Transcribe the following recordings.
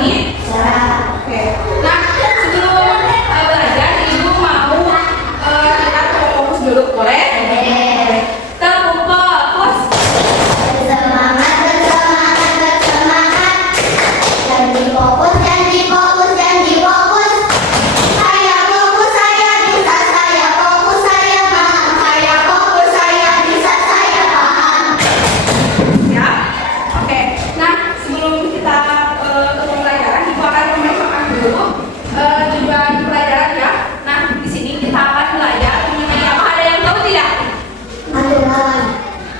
dipahami? Oke. Nah, sebelum belajar, Ibu mau kita fokus dulu, boleh? Tepuk fokus. Bersemangat, bersemangat, bersemangat. Janji fokus, janji fokus, janji fokus. Saya fokus, saya bisa, saya fokus, saya paham. Saya fokus, saya bisa, saya paham. Ya. Oke. Nah, sebelum kita ke pembelajaran, Ibu akan membacakan dulu tujuan pelajaran ya. Nah, di sini kita akan belajar mengenai apa? Ada yang tahu tidak? Aturan.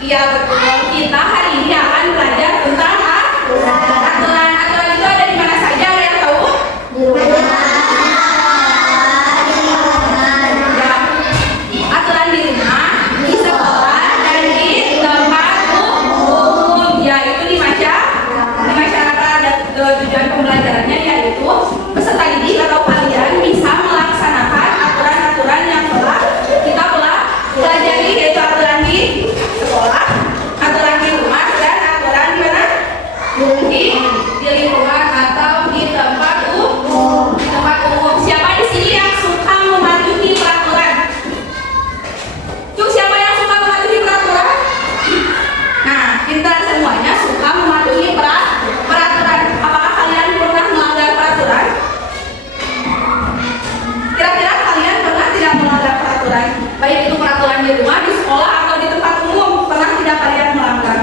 Iya betul. Kita hari ini akan belajar tentang aturan. Aturan itu ada di mana saja? Ada yang tahu? Di rumah. Ya. Aturan di rumah, di sekolah, dan di tempat umum. Yaitu di masyarakat ada tujuan pembelajarannya yaitu peserta didik atau kalian bisa melaksanakan aturan-aturan yang telah kita pelajari, yaitu aturan di sekolah, aturan di rumah, dan aturan di mana? Di lingkungan atau di tempat umum. Di tempat umum. Siapa di sini yang suka mematuhi peraturan? Cuk, siapa yang suka mematuhi peraturan? Nah, kita semuanya suka mematuhi peraturan. Apakah kalian pernah melanggar peraturan? Kira-kira kalian pernah tidak melanggar peraturan? Baik itu peraturan di rumah, di sekolah, atau di tempat umum. Pernah tidak kalian melanggar?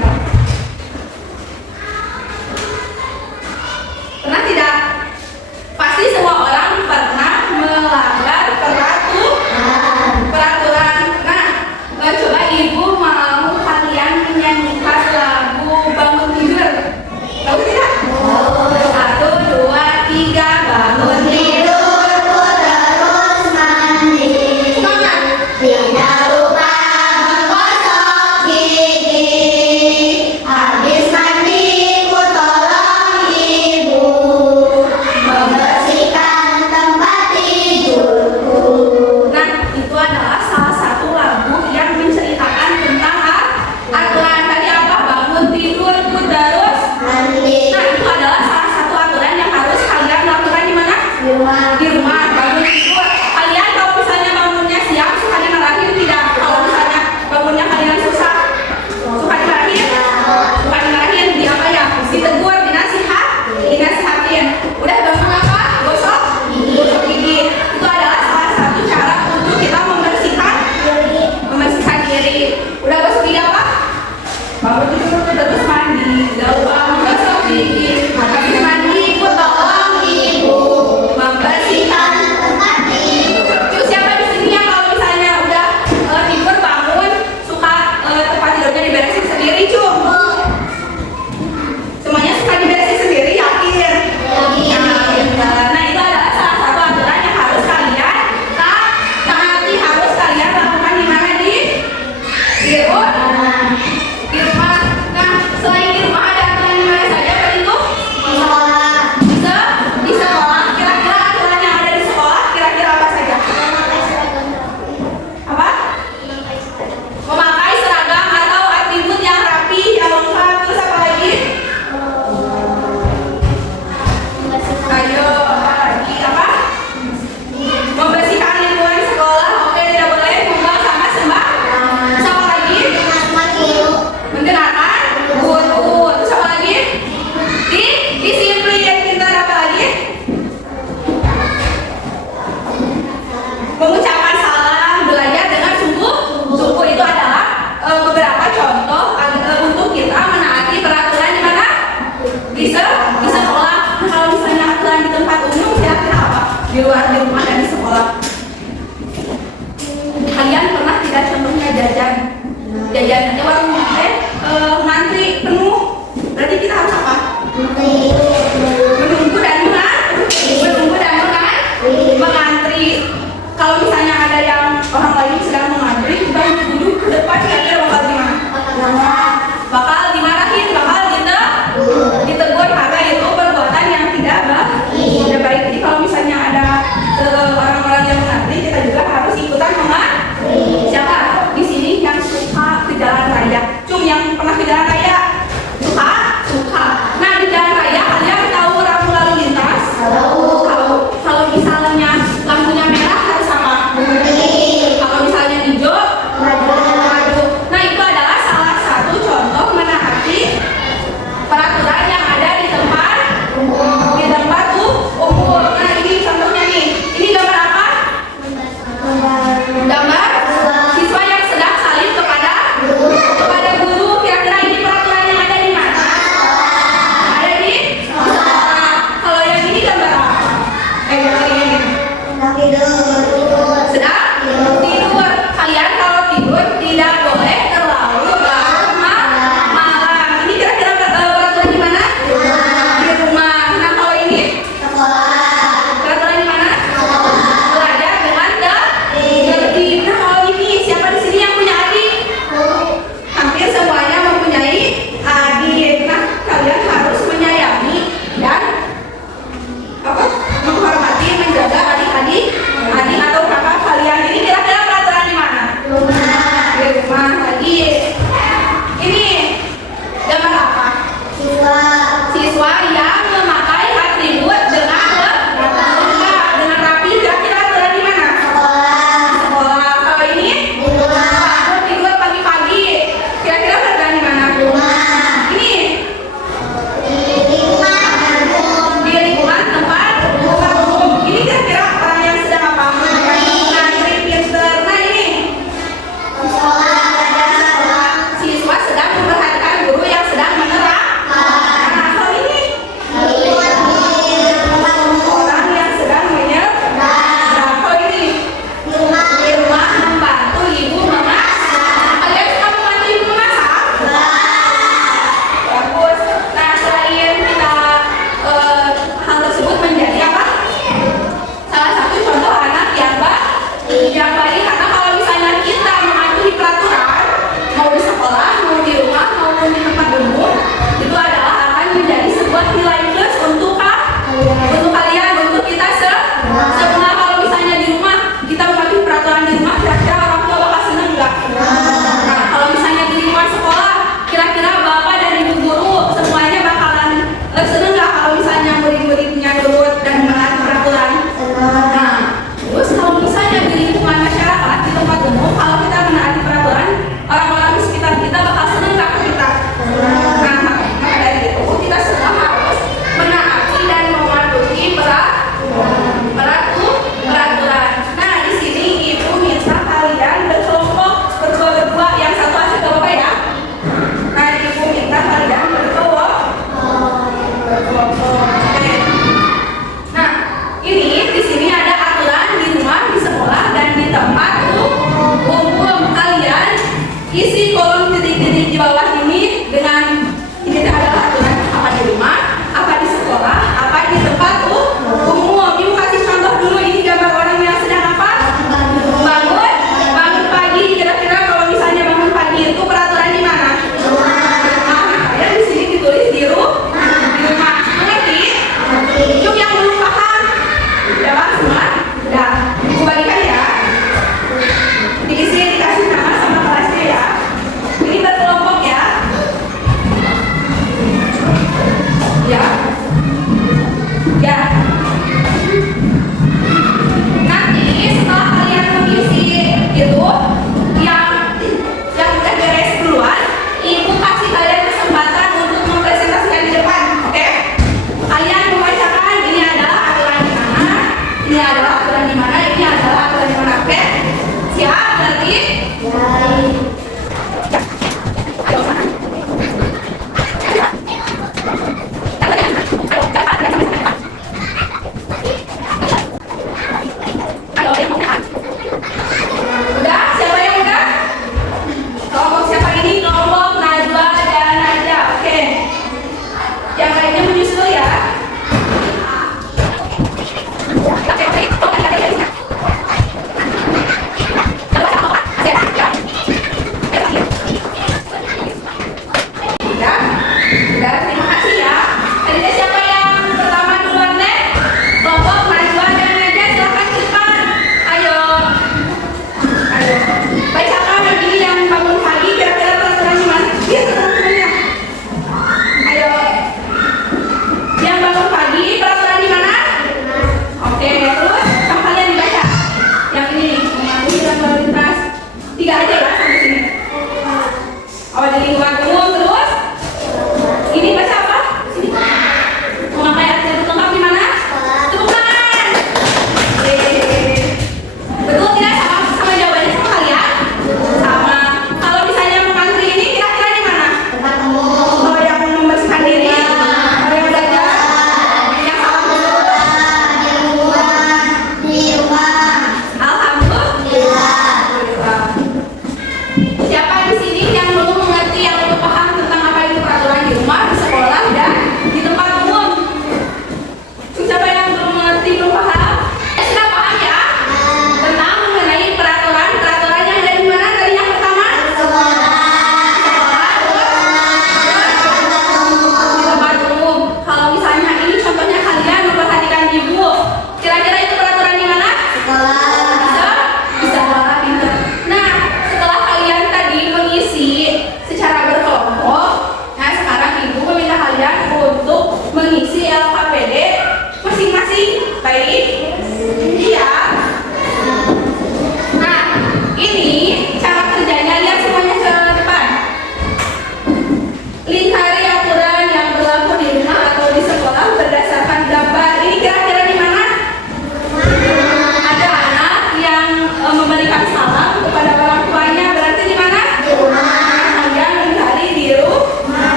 Baik,